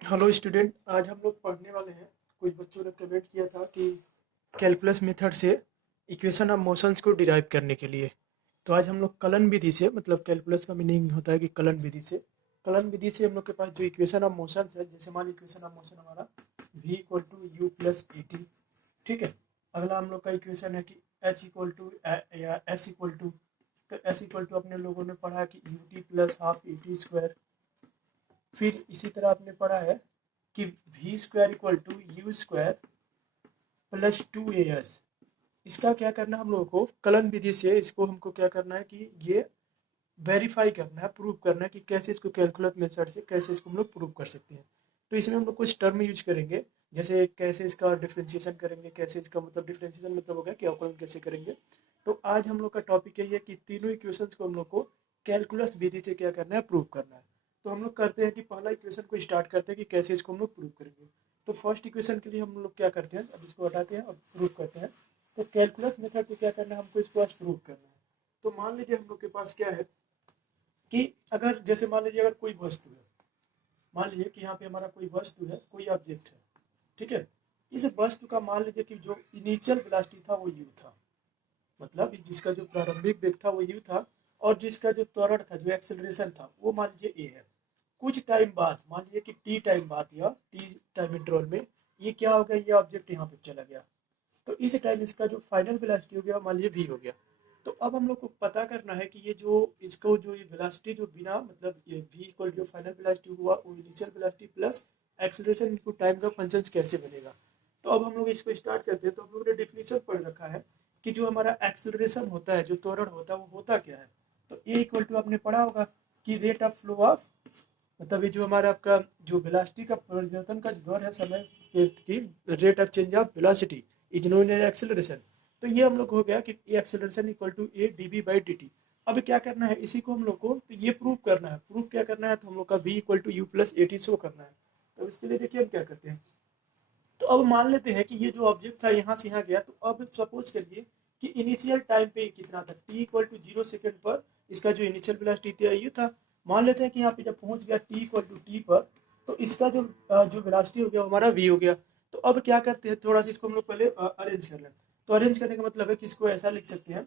Hello student, आज हम लोग पढ़ने वाले हैं। कुछ बच्चों ने कमेंट किया था कि कैलकुलस मेथड से इक्वेशन ऑफ मोशंस को डिराइव करने के लिए। तो आज हम लोग कलन विधि से, मतलब कैलकुलस का मीनिंग होता है कि कलन विधि से हम लोग के पास जो इक्वेशन ऑफ मोशंस है, जैसे मान इक्वेशन ऑफ मोशन हमारा v equal to u plus a t. ठीक है। अगला हम लोग का इक्वेशन है कि h इक्वल टू या s इक्वल टू, तो s इक्वल टू अपने लोगों ने पढ़ा कि u t plus half a t square. फिर इसी तरह आपने पढ़ा है कि v square equal to u square plus two a s. इसका क्या करना है हम लोगों को कलन विधि से, इसको हमको क्या करना है कि ये वेरीफाई करना है, प्रूव करना है कि कैसे इसको कैलकुलस मेथड से कैसे इसको हम लोग प्रूव कर सकते हैं। तो इसमें हम लोग कुछ टर्म यूज करेंगे, जैसे कैसे इसका डिफ्रेंशिएशन करेंगे, कैसे इसका मतलब डिफ्रेंशिएशन मतलब होगा कि अवकलन कैसे करेंगे। तो आज हम लोग का टॉपिक यही है कि तीनों इक्वेशंस को हम लोग को कैलकुलस विधि से क्या करना है, प्रूव करना है। तो हम लोग करते हैं कि पहला इक्वेशन को स्टार्ट करते हैं कि कैसे इसको हम लोग प्रूव करेंगे। तो फर्स्ट इक्वेशन के लिए हम लोग क्या करते हैं, अब इसको हटाते हैं और प्रूव करते हैं। तो कैलकुलस मेथड से क्या करना है, हमको इसको आज प्रूव करना है। तो मान लीजिए हम लोग के पास क्या है कि अगर जैसे मान लीजिए अगर कोई वस्तु है, मान लीजिए कि यहाँ पे हमारा कोई वस्तु है, कोई ऑब्जेक्ट है। ठीक है। इस वस्तु का मान लीजिए कि जो इनिशियल वेलोसिटी था वो यू था, मतलब जिसका जो प्रारंभिक वेग था वो यू था, और जिसका जो त्वरण था, जो एक्सेलरेशन था, वो मान लीजिए ए है। कुछ टाइम बाद, मान लीजिए कि टी टाइम बाद या टी टाइम इंटरवल में ये क्या हो गया, ये ऑब्जेक्ट यहाँ पे चला गया। तो इस टाइम इसका जो फाइनल वेलोसिटी हो गया मान लीजिए वी हो गया। तो अब हम लोग को पता करना है कि ये जो इसको जो ये वेलोसिटी जो बिना मतलब ये वी इक्वल जो फाइनल वेलोसिटी हुआ वो initial velocity plus acceleration into time का फंक्शन कैसे बनेगा। तो अब हम लोग इसको स्टार्ट करते हैं। तो हम लोगों ने डेफिनेशन पढ़ रखा है कि जो हमारा एक्सेलरेशन होता है, जो त्वरण होता है, वो होता क्या है। तो ए इक्वल टू आपने पढ़ा होगा कि रेट ऑफ फ्लो ऑफ, मतलब ये जो हमारा आपका जो वेलोसिटी का परिवर्तन का जो दर है, समय की rate of change of velocity is known as acceleration. तो ये हम लोग हो गया कि a acceleration equal to a d v by d t. अब क्या करना है इसी को हम लोग को, तो ये प्रूव करना है। प्रूव क्या करना है, तो हम लोग का v equal to u plus a t show करना है। तो इसके लिए देखिए हम क्या करते हैं। तो अब मान लेते हैं कि ये जो ऑब्जेक्ट था यहाँ से यहाँ गया। तो अब सपोज करिए कि इनिशियल टाइम पे कितना था, t इक्वल टू 0 सेकेंड पर इसका जो इनिशियल वेलोसिटी था ये था। मान लेते हैं कि यहाँ पे जब पहुंच गया t इक्वल टू टी पर, तो इसका जो वेलोसिटी हो गया हमारा v हो गया। तो अब क्या करते हैं, थोड़ा सा इसको हम लोग पहले अरेंज कर लें। तो अरेंज करने का मतलब है कि इसको ऐसा लिख सकते हैं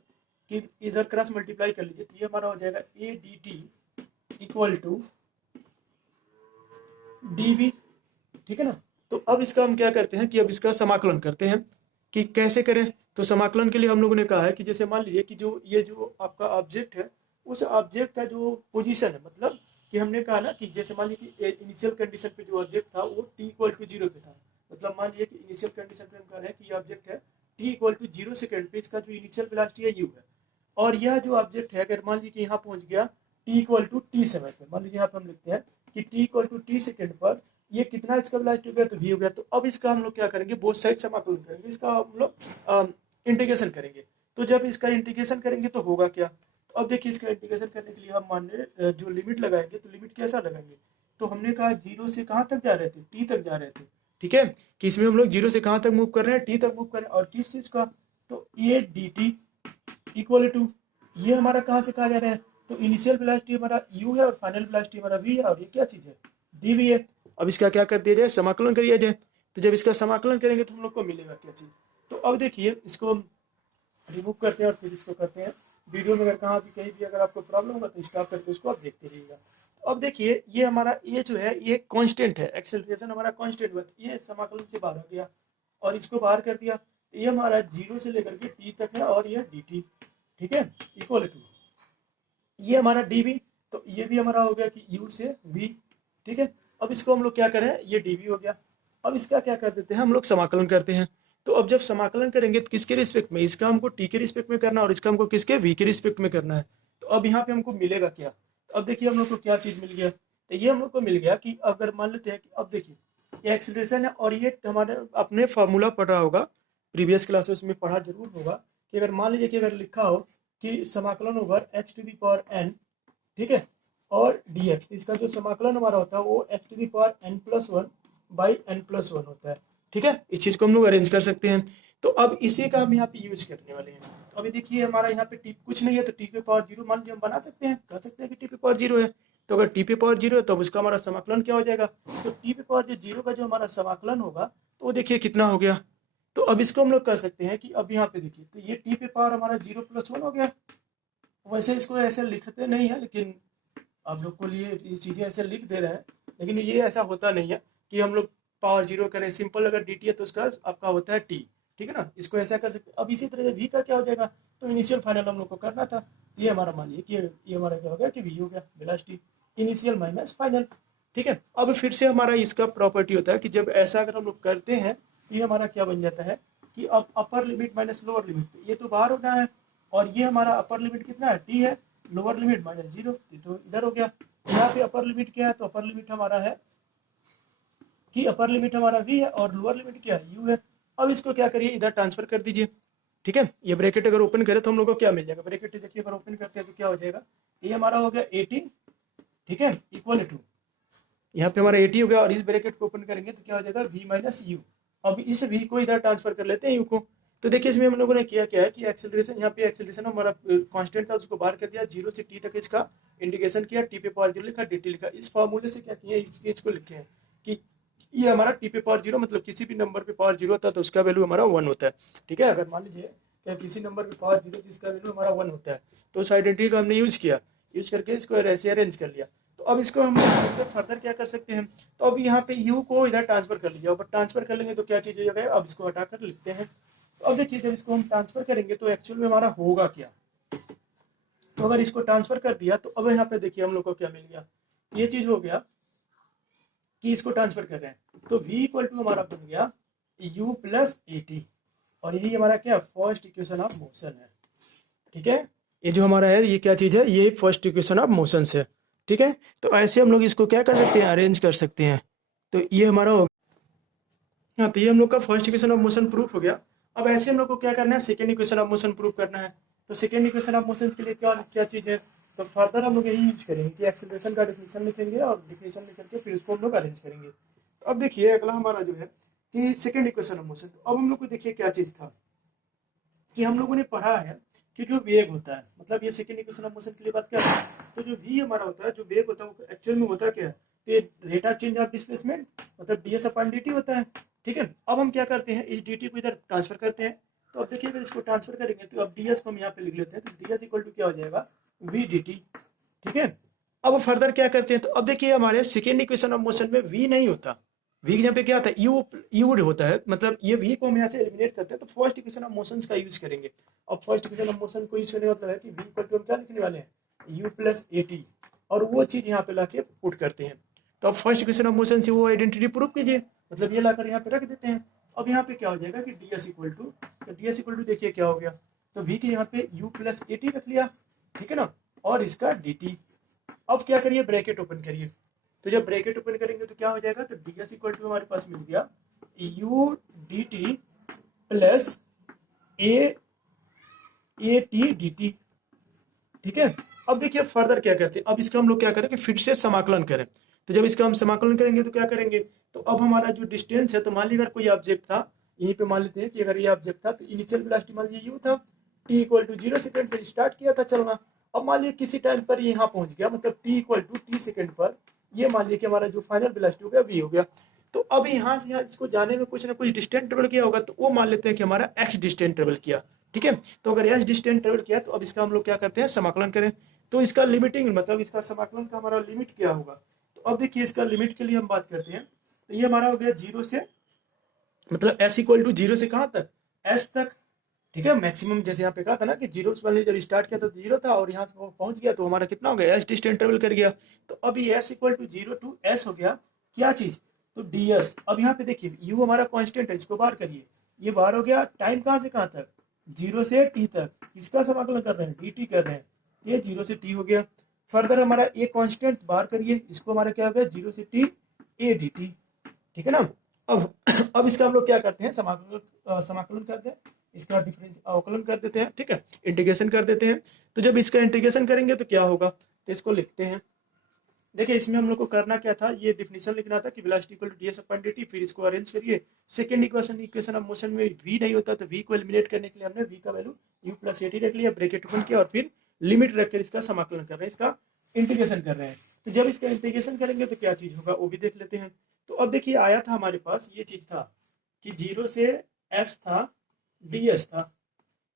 कि इधर क्रॉस मल्टीप्लाई कर लीजिए, तो ये हमारा हो जाएगा a d t equal to d v. ठीक है ना। तो अब इसका हम क्या करते हैं कि अब इसका समाकलन करते हैं कि कैसे करें। तो समाकलन के लिए हम लोगों ने कहा है कि जैसे मान लीजिए कि जो ये जो आपका ऑब्जेक्ट है, उस ऑब्जेक्ट का जो पोजीशन है, मतलब कि हमने कहा ना कि जैसे मान लीजिए कि इनिशियल कंडीशन पे जो ऑब्जेक्ट था वो टी इक्वल टू जीरो पे था। मतलब मान लीजिए कि इनिशियल कंडीशन पे हम कह रहे हैं कि ये ऑब्जेक्ट है टी इक्वल टू 0 सेकेंड पे, इसका जो इनिशियल वेलोसिटी है यू है। और यह जो ऑब्जेक्ट है, अगर मान लीजिए कि यहाँ पहुंच गया टी इक्वल टू टी समय पे, मान लीजिए यहाँ पे हम लिखते हैं कि t equal to t second पर ये कितना इसका वेलोसिटी हो गया, तो v हो गया। तो अब इसका हम लोग क्या करेंगे, बोथ साइड समाकलन करेंगे, इसका हम लोग इंटीग्रेशन करेंगे। तो जब इसका इंटीग्रेशन करेंगे तो होगा क्या। तो अब देखिए इसका इंटीग्रेशन करने के लिए हम मान जो लिमिट लगाएंगे, तो लिमिट कैसा लगाएंगे। तो हमने कहा जीरो से कहाँ तक जा रहे थे, टी तक जा रहे थे। ठीक है। कि इसमें हम लोग जीरो से कहाँ तक मूव कर रहे हैं, टी तक मूव कर रहे हैं। और किस चीज का, तो a d t equal to, ये हमारा कहाँ से कहाँ जा रहे हैं, तो इनिशियल वेलोसिटी हमारा u है और फाइनल वेलोसिटी हमारा v है, और ये क्या चीज है, dv है। अब इसका क्या कर दिया जाए, समाकलन करिए जाए। तो जब इसका समाकलन करेंगे तो हम लोग को मिलेगा क्या चीज। तो अब देखिए इसको हम रिमूव करते हैं और फिर इसको करते हैं। वीडियो में अगर कहाँ भी कहीं भी अगर आपको प्रॉब्लम होगा तो स्टॉप करके उसको आप देखते रहिएगा। तो अब देखिए ये हमारा ये जो है ये कांस्टेंट है, एक्सेलरेशन हमारा कांस्टेंट हुआ, ये समाकलन से बाहर आ गया और इसको बाहर कर दिया। तो ये हमारा जीरो से लेकर के टी तक है और ये डी टी। ठीक है। इक्वल टू ये हमारा dv, तो ये भी हमारा हो गया कि u से v। ठीक है। अब इसको हम लोग क्या करें, ये dv हो गया। अब इसका क्या कर देते हैं, हम लोग समाकलन करते हैं। तो अब जब समाकलन करेंगे तो किसके रिस्पेक्ट में, इसका हमको t के रिस्पेक्ट में करना है और इसका हमको किसके, v के रिस्पेक्ट में करना है। तो अब यहाँ पे हमको मिलेगा क्या, तो अब देखिए हम लोग को क्या चीज मिल गया। तो ये हम लोग को मिल गया कि अगर मान लेते हैं कि अब देखिए ये एक्सीलरेशन है और ये हमारे अपने फॉर्मूला पढ़ रहा होगा, प्रीवियस क्लासेस में पढ़ा जरूर होगा कि अगर मान लीजिए कि अगर लिखा हो कि समाकलन over h to the power n, ठीक है, और dx, इसका जो समाकलन हमारा होता है वो x to the power n plus one by n plus one होता है। ठीक है। इस चीज को हम लोग अरेंज कर सकते हैं। तो अब इसी का हम यहाँ पे यूज करने वाले हैं। तो अभी देखिए हमारा यहाँ पे टी कुछ नहीं है, तो टी के पावर जीरो मान लीजिए हम बना सकते हैं, कह सकते हैं कि टी के पावर जीरो है। तो अगर टी पे पावर जीरो है तो अब उसका हमारा समाकलन क्या हो जाएगा, तो टी पे पावर जो जीरो का जो हमारा समाकलन होगा तो वो देखिए कितना हो गया। तो अब इसको हम लोग कह सकते हैं कि अब यहाँ पे देखिए तो ये टी पे पावर हमारा 0 + 1 हो गया। वैसे इसको ऐसे लिखते नहीं है, लेकिन आप लोग को लिए ये चीज़ें ऐसे लिख दे रहे हैं, लेकिन ये ऐसा होता नहीं है कि हम लोग पावर जीरो करें। सिंपल अगर डी टी है तो उसका आपका होता है टी, ठीक है ना, इसको ऐसा कर सकते। अब इसी तरह वी का क्या हो जाएगा, तो इनिशियल फाइनल हम लोग को करना था। ये हमारा मान लीजिए कि ये हमारा क्या हो गया कि वी हो गया वेलोसिटी इनिशियल माइनस फाइनल, ठीक है। अब फिर से हमारा इसका प्रॉपर्टी होता है कि जब ऐसा अगर हम लोग करते हैं तो ये हमारा क्या बन जाता है कि अब अपर लिमिट माइनस लोअर लिमिट, ये तो बाहर होना है, और ये हमारा अपर लिमिट कितना है टी है, लोअर लिमिट माइनस जीरो, तो इधर हो गया। यहाँ पे अपर लिमिट क्या है, तो अपर लिमिट हमारा है कि अपर लिमिट हमारा v है और लोअर लिमिट क्या है u है। अब इसको क्या करिए इधर ट्रांसफर कर दीजिए, ठीक है। ये ब्रैकेट अगर ओपन करें तो हम लोग को क्या मिल जाएगा, ब्रैकेट देखिए अगर ओपन करते हैं तो क्या हो जाएगा, ये हमारा हो गया 18, ठीक है, इक्वल टू यहाँ पे हमारा 80 हो गया, और इस ब्रैकेट को ओपन करेंगे तो क्या हो जाएगा v माइनस यू। अब इस v को इधर ट्रांसफर कर लेते हैं u को। तो देखिए इसमें हम लोगों ने किया क्या है कि एक्सेलरेशन, यहाँ पे एक्सेलरेशन हमारा कांस्टेंट था उसको बाहर कर दिया, 0 से t तक इसका इंटीग्रेशन किया, टी पे पावर जीरो लिखा, dt लिखा। इस फॉर्मूले से क्या किया, इस चीज को लिखे हैं कि ये हमारा टी पे पावर जीरो मतलब किसी भी नंबर पे पावर जीरो होता है तो उसका वैल्यू हमारा 1 होता है, ठीक है। अगर मान लीजिए कि किसी नंबर पे पावर जीरो तो इसका वैल्यू हमारा 1 होता है, तो उस आइडेंटिटी का हमने यूज किया, यूज करके इसको ऐसे अरेंज कर लिया। तो अब इसको हम फर्दर क्या कर सकते हैं, तो अब यहाँ पे u को इधर ट्रांसफर कर लिया, अब ट्रांसफर कर लेंगे तो क्या चीज हो जाएगा, अब इसको हटाकर लिखते हैं। तो अब देखिए जब इसको हम ट्रांसफर करेंगे तो एक्चुअल में हमारा होगा क्या, तो अगर इसको ट्रांसफर कर दिया तो अब यहाँ पे देखिए हम लोग को क्या मिल गया, ये चीज हो गया कि इसको ट्रांसफर कर रहे हैं तो v इक्वल टू हमारा बन गया u प्लस ए टी, और यही हमारा क्या फर्स्ट इक्वेशन ऑफ मोशन है, ठीक है। ये जो हमारा है ये क्या चीज है, ये फर्स्ट इक्वेशन ऑफ मोशन है, ठीक है। तो ऐसे हम लोग इसको क्या कर सकते हैं, अरेंज कर सकते हैं। तो ये हमारा हो हाँ, तो ये हम लोग का first equation of motion proof हो गया। अब ऐसे हम लोग को क्या करना है, second equation of motion proof करना है। तो सेकेंड इक्वेशन ऑफ मोशन के लिए क्या क्या चीज है, तो फर्दर हम लोग यही यूज करेंगे कि एक्सेलरेशन का डिफिनेशन लिखेंगे और डिफिनेशन लिख करके फिर उसको हम लोग अरेंज करेंगे। तो अब देखिए अगला हमारा जो है कि सेकेंड इक्वेशन ऑफ मोशन, तो अब हम लोग को देखिए क्या चीज था कि हम लोगों ने पढ़ा है कि जो वेग होता है, मतलब ये सेकेंड इक्वेशन ऑफ मोशन के लिए बात क्या है, तो जो v हमारा होता है, जो वेग होता है वो एक्चुअल में होता क्या है, तो ये rate of change of displacement मतलब ds अपॉन dt होता है, ठीक है। अब हम क्या करते हैं, इस dt को इधर ट्रांसफर करते हैं। तो अब देखिए अगर इसको ट्रांसफर करेंगे तो अब ds को हम यहाँ पे लिख लेते हैं, तो ds इक्वल टू क्या हो जाएगा v dt, ठीक है। अब फर्दर क्या करते हैं, तो अब देखिए हमारे सेकेंड इक्वेशन ऑफ मोशन में v नहीं होता, v यहाँ पे क्या होता है u होता है, मतलब ये v को हम यहाँ से एलिमिनेट करते हैं। तो फर्स्ट इक्वेशन ऑफ मोशन का यूज करेंगे। अब फर्स्ट इक्वेशन ऑफ मोशन को यूज करने का मतलब है कि v इक्वल टू हम क्या लिखने वाले हैं u प्लस ए टी, और वो चीज यहाँ पे लाके पुट करते हैं। तो अब फर्स्ट इक्वेशन ऑफ मोशन से वो आइडेंटिटी प्रूव कीजिए, मतलब ये लाकर यहाँ पे रख देते हैं। अब यहाँ पे क्या हो जाएगा कि ds इक्वल टू, तो ds इक्वल टू देखिए क्या हो गया, तो v के यहाँ पे u प्लस ए टी रख लिया, ठीक है ना, और इसका dt। अब क्या करिए, ब्रैकेट ओपन करिए। तो जब ब्रैकेट ओपन करेंगे तो क्या हो जाएगा, तो ds इक्वल टू हमारे पास मिल गया u dt plus a T D T, ठीक है। अब देखिए फर्दर क्या करते हैं, अब इसका हम लोग क्या करें कि फिर से समाकलन करें। तो जब इसका हम समाकलन करेंगे तो क्या करेंगे, तो अब हमारा जो डिस्टेंस है, तो मान लीजिए अगर कोई ऑब्जेक्ट था, यहीं पे मान लेते हैं कि अगर ये ऑब्जेक्ट था तो इनिशियल वेलोसिटी मान लीजिए u था, t इक्वल टू 0 सेकंड से स्टार्ट किया था चलना। अब मान लीजिए किसी टाइम पर यहाँ पहुंच गया, मतलब t equal to t second पर ये मान लीजिए कि हमारा जो फाइनल वेलोसिटी हो गया v हो गया। तो अब यहाँ से यहाँ इसको जाने में कुछ ना कुछ डिस्टेंस ट्रेवल किया होगा, तो वो मान लेते हैं कि हमारा x डिस्टेंस ट्रेवल किया, ठीक है। तो अगर x डिस्टेंस ट्रेवल किया तो अब इसका हम लोग क्या करते हैं, समाकलन करें। तो इसका लिमिटिंग मतलब इसका समाकलन का हमारा लिमिट क्या होगा, तो अब देखिए इसका लिमिट के लिए हम बात करते हैं। तो ये हमारा हो गया 0 से, मतलब s इक्वल टू 0 से कहाँ तक, s तक, ठीक है। मैक्सिमम जैसे यहाँ पे कहा था ना कि 0 से जब स्टार्ट किया था तो 0 था, और यहाँ से पहुंच गया तो हमारा कितना हो गया, s डिस्टेंस ट्रेवल कर गया। तो अभी s equal to 0 to s हो गया क्या चीज, तो ds। अब यहाँ पे देखिए u हमारा कांस्टेंट है, इसको बाहर करिए, ये बाहर हो गया। टाइम कहाँ से कहाँ तक, 0 से t तक, किसका समाकलन कर रहे हैं, dt कर रहे हैं, ये 0 से t हो गया। फर्दर हमारा a कांस्टेंट बाहर करिए, इसको हमारा क्या हो गया 0 से t a dt, ठीक है ना। अब इसका हम लोग क्या करते हैं, समाकलन करते हैं, इसका डिफरेंस अवकलन कर देते हैं, ठीक है, इंटीग्रेशन कर देते हैं। तो जब इसका इंटीग्रेशन करेंगे तो क्या होगा, तो इसको लिखते हैं। देखिए इसमें हम लोग को करना क्या था, ये डिफिनेशन लिखना था कि velocity equal to ds upon dt, फिर इसको अरेंज करिए। सेकंड इक्वेशन ऑफ मोशन में v नहीं होता, तो v को एलिमिनेट करने के लिए हमने v का value u plus a T रख लिया, ब्रैकेट ओपन किया, और फिर लिमिट रखकर इसका समाकलन कर रहे हैं, इसका इंटीग्रेशन कर रहे हैं। तो जब इसका इंटीग्रेशन करेंगे तो क्या चीज होगा वो भी देख लेते हैं। तो अब देखिए आया था हमारे पास ये चीज था कि 0 से s था, ds था,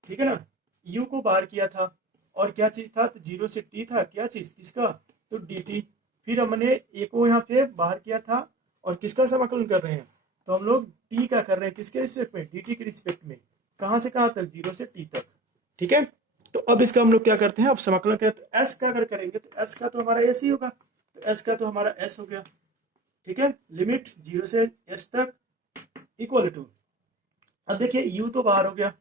ठीक है ना, u को बाहर किया था, और क्या चीज था, तो 0 से t था, क्या चीज किसका, तो dt। फिर हमने a को यहाँ पे बाहर किया था, और किसका समाकलन कर रहे हैं, तो हम लोग t का कर रहे हैं, किसके रिस्पेक्ट में, dt के रिस्पेक्ट में, कहाँ से कहाँ तक, 0 से t तक, ठीक है। तो अब इसका हम लोग क्या करते हैं, अब समाकलन करते हैं, s का अगर करेंगे तो s का तो हमारा s ही होगा, तो s का तो हमारा s हो गया, ठीक है, लिमिट 0 से s तक इक्वल टू, अब देखिए u तो बाहर हो गया,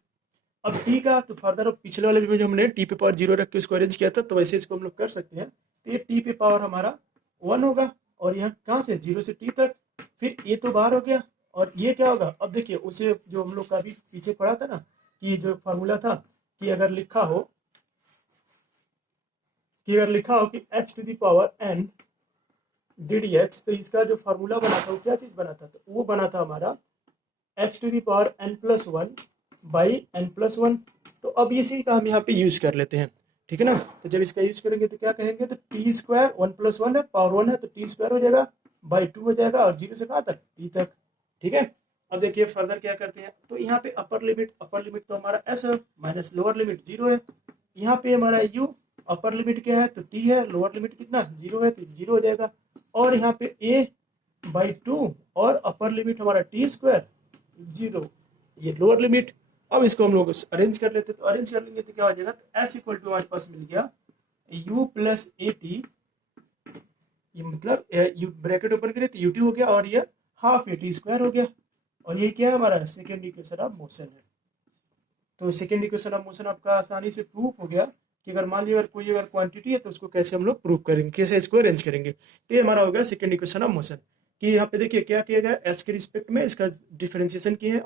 अब t का तो फर्दर, अब पिछले वाले में जो हमने t पे पावर 0 रख के उसको अरेंज किया था, तो वैसे इसको हम लोग कर सकते हैं, तो ये t पे पावर हमारा 1 होगा, और यहाँ कहाँ से 0 से t तक, फिर a तो बाहर हो गया, और ये क्या होगा, अब देखिए उसे जो हम लोग का भी पीछे पढ़ा था ना, कि जो फार्मूला था कि अगर लिखा हो कि h to the power n ddx, तो इसका जो फार्मूला बना था वो क्या चीज बना था, तो वो बना था हमारा h to the power n+1 by n+1। तो अब इसी का हम यहाँ पे यूज कर लेते हैं, ठीक है ना। तो जब इसका यूज करेंगे तो क्या कहेंगे, तो टी स्क्वायर 1+1 है, पावर 1 है, तो टी स्क्वायर हो जाएगा, बाई 2 हो जाएगा, और 0 से कहाँ तक, टी तक, ठीक है। अब देखिए फर्दर क्या करते हैं, तो यहाँ पे अपर लिमिट तो हमारा s है, माइनस लोअर लिमिट 0 है, यहाँ पे हमारा u, अपर लिमिट क्या है, तो t है, लोअर लिमिट कितना 0 है, तो 0 हो जाएगा, और यहाँ पे a बाई 2, और अपर लिमिट हमारा टी स्क्वायर 0, ये लोअर लिमिट। अब इसको हम लोग अरेंज कर लेते, तो अरेंज कर लेंगे तो क्या हो जाएगा, तो s इक्वल टू हमारे पास मिल गया u प्लस ए टी, ये मतलब यू ब्रैकेट ओपन करें तो ut हो गया, और ये हाफ ए टी स्क्वायर हो गया, और ये क्या है हमारा सेकेंड इक्वेशन ऑफ मोशन है। तो सेकेंड इक्वेशन ऑफ मोशन आपका आसानी से प्रूफ हो गया कि अगर मान लिया कोई अगर क्वांटिटी है तो उसको कैसे हम लोग प्रूफ करेंगे, कैसे इसको अरेंज करेंगे। तो ये हमारा हो गया सेकेंड इक्वेशन ऑफ मोशन, कि यहाँ पे देखिए क्या किया गया, एस के रिस्पेक्ट में इसका डिफरेंशिएशन किए हैं,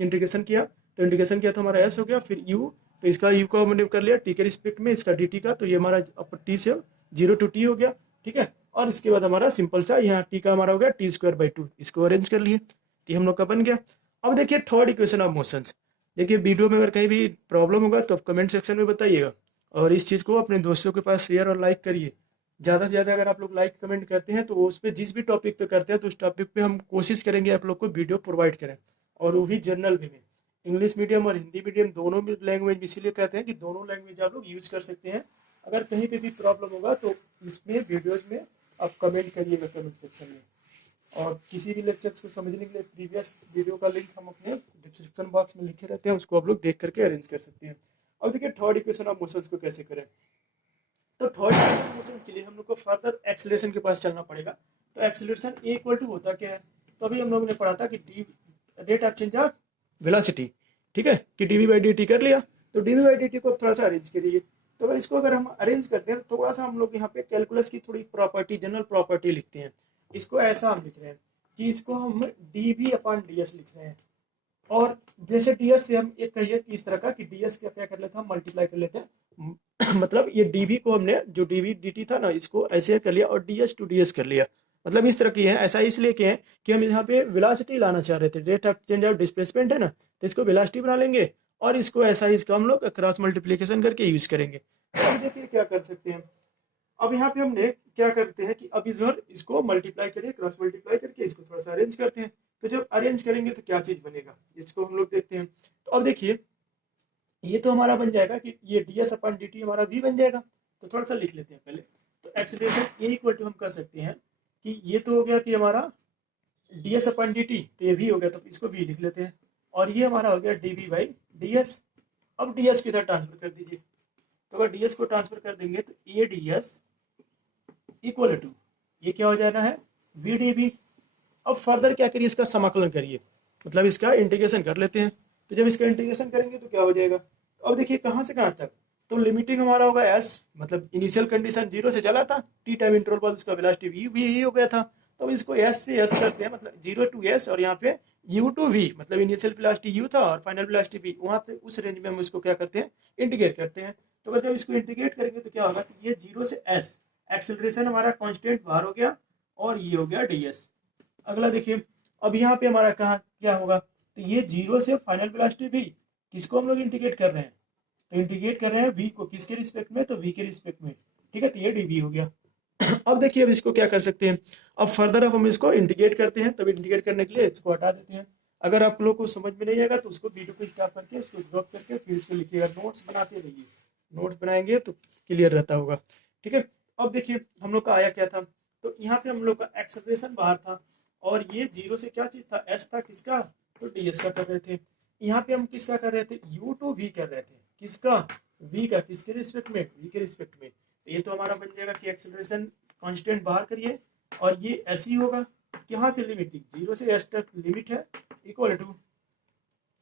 इंटीग्रेशन किया, तो इंटीग्रेशन किया तो हमारा एस हो गया, फिर यू, तो इसका यू का हमने कर लिया टी के रिस्पेक्ट में, इसका डी टी का, तो ये हमारा टी से 0 टू टी हो गया, ठीक है। और इसके बाद हमारा सिंपल सा यहाँ टी का हमारा हो गया टी स्क्वायर बाई 2, इसको अरेंज कर लिए, तो हम लोग का बन गया। अब देखिए थर्ड इक्वेशन ऑफ मोशंस, देखिए वीडियो में अगर कहीं भी प्रॉब्लम होगा तो आप कमेंट सेक्शन में बताइएगा, और इस चीज़ को अपने दोस्तों के पास शेयर और लाइक करिए, ज़्यादा से ज़्यादा अगर आप लोग लाइक कमेंट करते हैं तो उस पर जिस भी टॉपिक पे करते हैं तो उस टॉपिक पे हम कोशिश करेंगे आप लोग को वीडियो प्रोवाइड करें, और वो भी जनरल वे में, इंग्लिश मीडियम और हिंदी मीडियम दोनों लैंग्वेज में, इसीलिए कहते हैं कि दोनों लैंग्वेज आप लोग यूज़ कर सकते हैं। अगर कहीं पे भी प्रॉब्लम होगा तो इसमें वीडियोज़ में आप कमेंट करिएगा कमेंट सेक्शन में, और किसी भी लेक्चर्स को समझने के लिए प्रीवियस वीडियो का लिंक हम अपने डिस्क्रिप्शन बॉक्स में लिखे रहते हैं, उसको आप लोग देख करके अरेंज कर सकते हैं। अब देखिए थर्ड इक्वेशन ऑफ मोशंस को कैसे करें, तो थर्ड इक्वेशन ऑफ मोशंस के लिए हम लोग को फर्दर एक्सेलरेशन के पास चलना पड़ेगा। तो एक्सेलरेशन ए इक्वल टू होता क्या है, तो अभी हम लोगों ने पढ़ा था कि the rate of change of velocity, ठीक है, कि d v by d t कर लिया, तो d v by d t को थोड़ा सा अरेंज करिए। तो अगर इसको अगर हम अरेंज करते हैं तो थोड़ा सा हम लोग यहाँ पे कैलकुलस की थोड़ी प्रॉपर्टी, जनरल प्रॉपर्टी लिखते हैं। इसको ऐसा हम लिख रहे हैं कि इसको हम d v upon d s लिख रहे हैं, और जैसे डी एस से हम एक कहिए कि इस तरह का कि डी एस क्या क्या कर लेते हैं, हम मल्टीप्लाई कर लेते हैं मतलब ये डी वी को हमने जो डी वी डी टी था ना, इसको ऐसे कर लिया, और d s to d s कर लिया, मतलब इस तरह की है। ऐसा इसलिए किए हैं कि हम यहाँ पे वेलोसिटी लाना चाह रहे थे, rate of change of displacement है ना, तो इसको वेलोसिटी बना लेंगे, और इसको ऐसा इसका हम लोग क्रॉस मल्टीप्लीकेशन करके यूज करेंगे। तो अब देखिए क्या कर सकते हैं, अब यहाँ पे हमने क्या करते हैं कि अब इधर इसको मल्टीप्लाई करिए, क्रॉस मल्टीप्लाई करके इसको थोड़ा सा अरेंज करते हैं। तो जब अरेंज करेंगे तो क्या चीज बनेगा, इसको हम लोग देखते हैं। तो अब देखिए ये तो हमारा बन जाएगा कि ये D S upon D T हमारा भी बन जाएगा, तो थोड़ा सा लिख लेते हैं पहले। तो एक्सेलरेशन ए इक्वल टू हम कर सकते हैं कि ये तो हो गया कि हमारा D S upon D T, तो ये भी हो गया, तो इसको भी लिख लेते हैं, और ये हमारा हो गया d v by d s. अब डी एस को इधर ट्रांसफर कर दीजिए, तो अगर डी एस को ट्रांसफर कर देंगे तो a d s equal to ये क्या हो जाना है, वी डी वी। अब फर्दर क्या करिए, इसका समाकलन करिए, मतलब इसका इंटीग्रेशन कर लेते हैं। तो जब इसका इंटीग्रेशन करेंगे तो क्या हो जाएगा, तो अब देखिए कहाँ से कहाँ तक, तो लिमिटिंग हमारा होगा एस, मतलब इनिशियल कंडीशन 0 से चला था, टी टाइम इंटरवल बाद उसका वेलोसिटी वी वी हो गया था, तो इसको एस से एस करते हैं, मतलब 0 टू एस, और यहाँ पे यू टू वी, मतलब इनिशियल वेलोसिटी यू था और फाइनल वेलोसिटी वी, वहाँ से उस रेंज में हम इसको क्या करते हैं, इंटीग्रेट करते हैं। तो अगर जब इसको इंटीग्रेट करेंगे तो क्या होगा, तो ये 0 से एस, एक्सेलरेशन हमारा कांस्टेंट बाहर हो गया, और ये हो गया डी एस। अगला देखिए, अब यहाँ पे हमारा कहाँ क्या होगा, तो ये 0 से फाइनल वेलोसिटी वी, किसको हम लोग इंटीग्रेट कर रहे हैं, तो इंटीग्रेट कर रहे हैं वी को, किसके रिस्पेक्ट में, तो वी के रिस्पेक्ट में, ठीक है, तो ये डी वी हो गया। अब देखिए, अब इसको क्या कर सकते हैं, अब फर्दर अब हम इसको इंटीग्रेट करते हैं। तब इंटीग्रेट करने के लिए इसको हटा देते हैं। अगर आप लोग को समझ में नहीं आएगा तो उसको वीडियो को स्टॉप करके उसको ड्रॉप करके फिर इसको लिखिएगा, नोट्स बनाते रहिए। नोट्स बनाएंगे तो क्लियर रहता होगा। ठीक है, अब देखिए हम लोग का आया क्या था, तो यहाँ पे हम लोग का एक्सेलरेशन बाहर था और ये जीरो से क्या चीज था, एस था किसका, तो डी एस का कर रहे थे। यहाँ पे हम किसका कर रहे थे, यू टू वी कर रहे थे, किसका, वी का, किसके रिस्पेक्ट में, वी के रिस्पेक्ट में। तो ये तो हमारा बन जाएगा कि एक्सेलरेशन कांस्टेंट बाहर करिए और ये ऐसे ही होगा, यहाँ से लिमिटिंग जीरो से एस तक लिमिट है, इक्वल टू,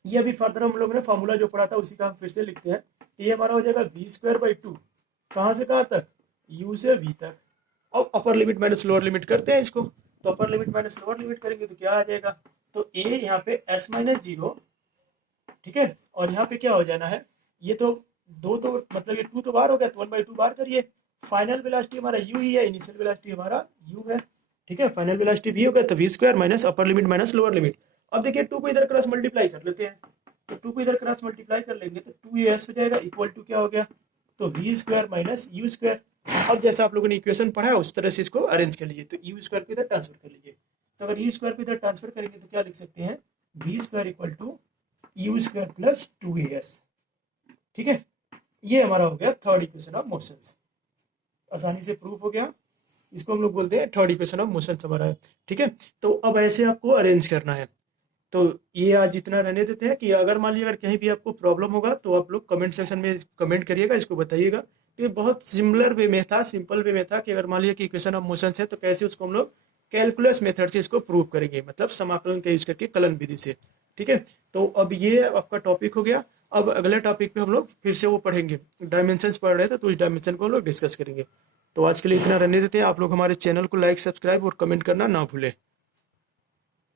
ये अभी फर्दर हम लोग ने फॉर्मूला जो पढ़ा था उसी का हम फिर से लिखते हैं। तो ये हमारा हो जाएगा वी स्क्वायर बाई टू, कहाँ से कहाँ तक, यू से वी तक। अब अपर लिमिट माइनस लोअर लिमिट करते हैं इसको, तो अपर लिमिट माइनस लोअर लिमिट करेंगे तो क्या आ जाएगा, तो ए यहाँ पे एस माइनस जीरो, ठीक है, और यहाँ पे क्या हो जाना है, ये तो दो तो मतलब ये टू तो बाहर हो गया, तो वन बाई टू बाहर करिए। फाइनल वेलोसिटी हमारा यू ही है, इनिशियल वेलोसिटी हमारा यू है। ठीक है, फाइनल वेलोसिटी वी हो गया, तो v square minus upper limit minus lower limit. अब देखिए टू को इधर क्रॉस मल्टीप्लाई कर लेते हैं, तो टू को इधर क्रॉस मल्टीप्लाई कर लेंगे तो टू एस हो जाएगा, इक्वल टू क्या हो गया, तो v square minus u square. अब जैसा आप लोगों ने इक्वेशन पढ़ा है उस तरह से इसको अरेंज कर लीजिए, तो यू स्क्वायर को इधर ट्रांसफर कर लीजिए। तो अगर यू स्क्वायर को इधर ट्रांसफर करेंगे तो क्या लिख सकते हैं, v square equal to u square plus two a s. ठीक है, ये हमारा हो गया थर्ड इक्वेशन ऑफ मोशंस, आसानी से प्रूफ हो गया। इसको हम लोग बोलते हैं थर्ड इक्वेशन ऑफ मोशन हमारा है। ठीक है, तो अब ऐसे आपको अरेंज करना है। तो ये आज इतना रहने देते हैं कि अगर मान लीजिए अगर कहीं भी आपको प्रॉब्लम होगा तो आप लोग कमेंट सेक्शन में कमेंट करिएगा, इसको बताइएगा। तो ये बहुत सिमिलर वे में था, सिंपल वे में था कि अगर मान लीजिए कि इक्वेशन ऑफ मोशन है तो कैसे उसको हम लोग कैलकुलस मेथड से इसको प्रूव करेंगे, मतलब समाकलन का यूज करके कलन विधि से। ठीक है, तो अब ये आपका टॉपिक हो गया। अब अगले टॉपिक पे हम लोग फिर से वो पढ़ेंगे, डायमेंशंस पढ़ रहे थे तो उस डायमेंशन को हम लोग डिस्कस करेंगे। तो आज के लिए इतना रहने देते हैं। आप लोग हमारे चैनल को लाइक सब्सक्राइब और कमेंट करना ना भूलें।